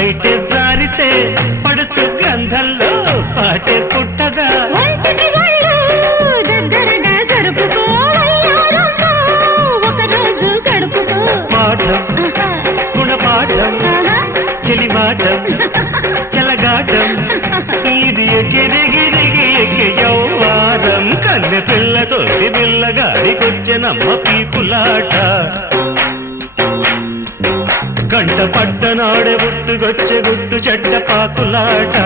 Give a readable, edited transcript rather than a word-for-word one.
బయటే జారితే పడుచు గ్రంథంలో పాటే పుట్టదా దగ్గరగా జరుపుకో ఒక రోజు గడుపుకో పాఠం గుణపాఠం చెలిమాటం చెలగాటం ఇది ఎగిరిగిరిగి ఎక్కి యౌవారం కన్నె పిల్లతోటి పిల్లగాడికొచ్చెనమ్మ పీపులాట గంట పట్టనాడే గుట్టుకొచ్చే గుట్టు చెడ్డ పాకులాట